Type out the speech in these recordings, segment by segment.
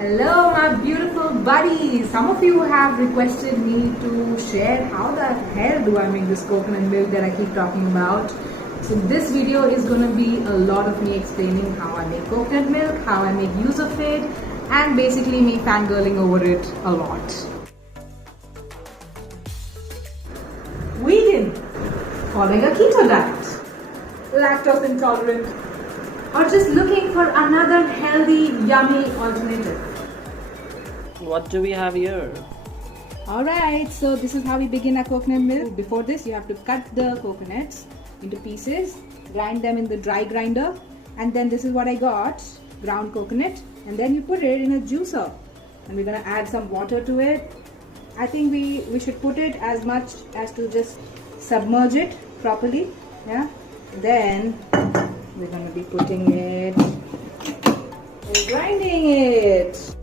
Hello my beautiful buddies. Some of you have requested me to share how the hell do I make this coconut milk that I keep talking about. So this video is going to be a lot of me explaining how I make coconut milk, how I make use of it, and basically me fangirling over it a lot. Vegan, following a keto diet, lactose intolerant, or just looking for another healthy, yummy alternative. What do we have here? Alright, so this is how we begin our coconut milk. Before this, you have to cut the coconuts into pieces, grind them in the dry grinder, and then this is what I got, ground coconut, and then you put it in a juicer. And we're gonna add some water to it. I think we should put it as much as to just submerge it properly. Yeah. Then we're gonna be putting it and grinding it.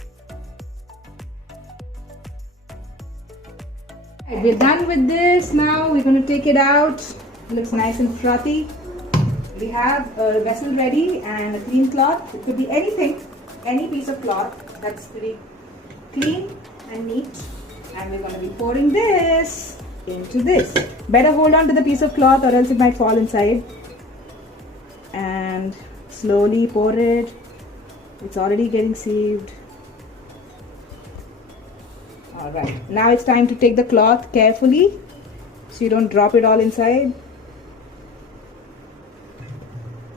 Right, we're done with this. Now we're going to take it out. It looks nice and frothy. We have a vessel ready and a clean cloth. It could be anything, any piece of cloth that's pretty clean and neat. And we're going to be pouring this into this. Better hold on to the piece of cloth or else it might fall inside. And slowly pour it. It's already getting sieved. Alright, now it's time to take the cloth carefully so you don't drop it all inside.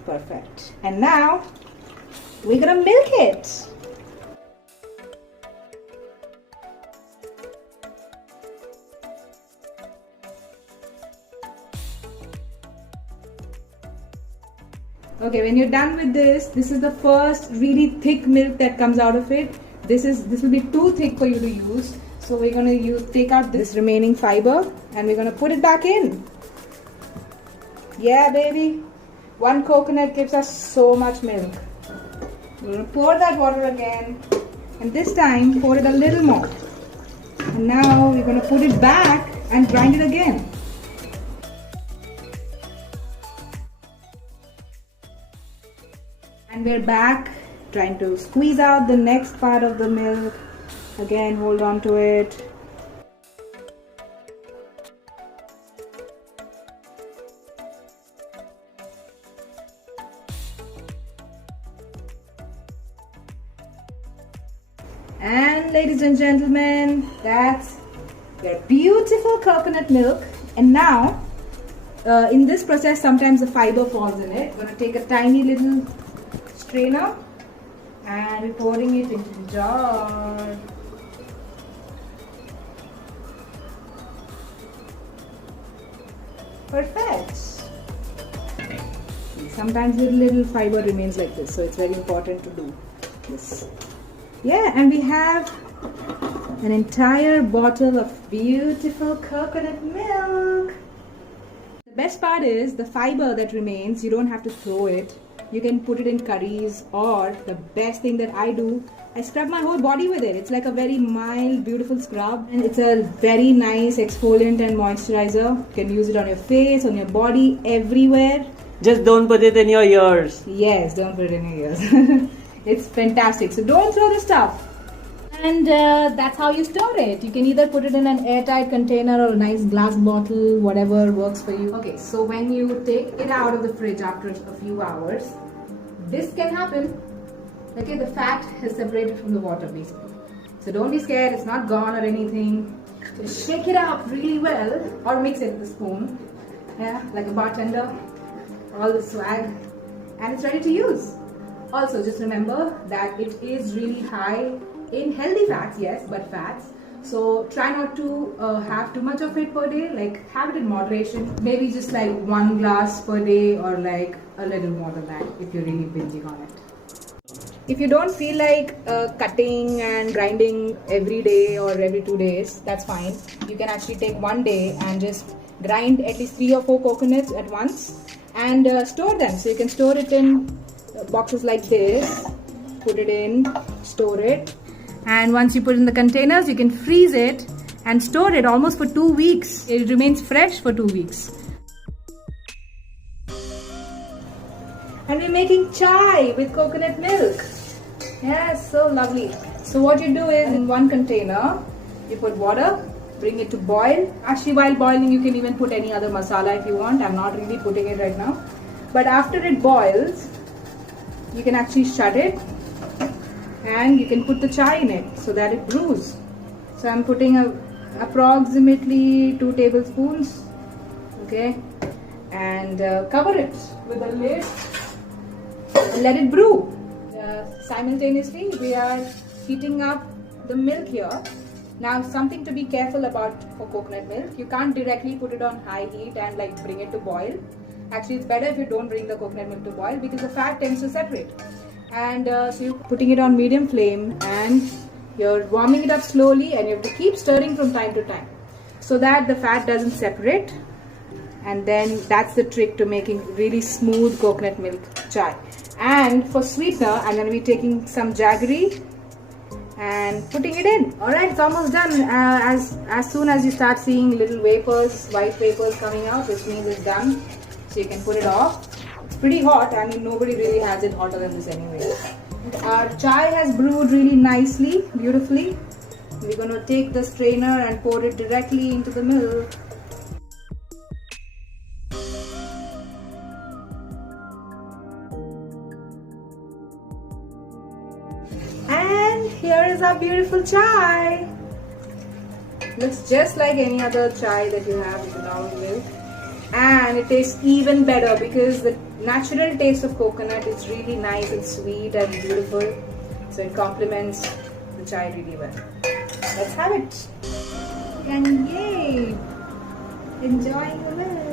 Perfect. And now we're gonna milk it. Okay, when you're done with this is the first really thick milk that comes out of it. This will be too thick for you to use. So we're going to take out this remaining fiber and we're going to put it back in. Yeah, baby. One coconut gives us so much milk. We're going to pour that water again. And this time, pour it a little more. And now we're going to put it back and grind it again. And we're back trying to squeeze out the next part of the milk. Again, hold on to it. And ladies and gentlemen, that's your beautiful coconut milk. And now, in this process, sometimes the fiber falls in it. I'm going to take a tiny little strainer and we're pouring it into the jar. Perfect. Sometimes little fiber remains like this, so it's very important to do this. Yeah, and we have an entire bottle of beautiful coconut milk. The best part is the fiber that remains, you don't have to throw it. You can put it in curries, or the best thing that I do, I scrub my whole body with it. It's like a very mild, beautiful scrub, and it's a very nice exfoliant and moisturizer. You can use it on your face, on your body, everywhere. Just don't put it in your ears. Yes, don't put it in your ears. It's fantastic. So don't throw the stuff. And that's how you store it. You can either put it in an airtight container or a nice glass bottle, whatever works for you. Okay, so when you take it out of the fridge after a few hours, this can happen. Okay, the fat is separated from the water basically. So don't be scared, it's not gone or anything. Just shake it up really well or mix it with a spoon. Yeah, like a bartender. All the swag. And it's ready to use. Also, just remember that it is really high in healthy fats, yes, but fats. So try not to have too much of it per day. Like have it in moderation. Maybe just like 1 glass per day or like a little more than that if you're really binging on it. If you don't feel like cutting and grinding every day or every 2 days, that's fine. You can actually take 1 day and just grind at least 3 or 4 coconuts at once and store them. So you can store it in boxes like this, put it in, store it. And once you put it in the containers, you can freeze it and store it almost for 2 weeks. It remains fresh for 2 weeks. And we're making chai with coconut milk. Yeah, so lovely. So what you do is, in one container, you put water, bring it to boil. Actually, while boiling, you can even put any other masala if you want. I'm not really putting it right now. But after it boils, you can actually shut it and you can put the chai in it so that it brews. So I'm putting approximately 2 tablespoons, okay, and cover it with a lid and let it brew. Simultaneously, we are heating up the milk here. Now, something to be careful about for coconut milk, you can't directly put it on high heat and like bring it to boil. Actually, it's better if you don't bring the coconut milk to boil because the fat tends to separate. And so you're putting it on medium flame and you're warming it up slowly, and you have to keep stirring from time to time so that the fat doesn't separate. And then that's the trick to making really smooth coconut milk chai. And for sweetener, I'm going to be taking some jaggery and putting it in. Alright, it's almost done. As soon as you start seeing little vapors, white vapors coming out, which means it's done. So you can put it off. It's pretty hot. I mean, nobody really has it hotter than this anyway. Our chai has brewed really nicely, beautifully. We're going to take the strainer and pour it directly into the milk. And here is our beautiful chai. Looks just like any other chai that you have with normal milk. And it tastes even better because the natural taste of coconut is really nice and sweet and beautiful. So it complements the chai really well. Let's have it. And yay! Enjoying the milk.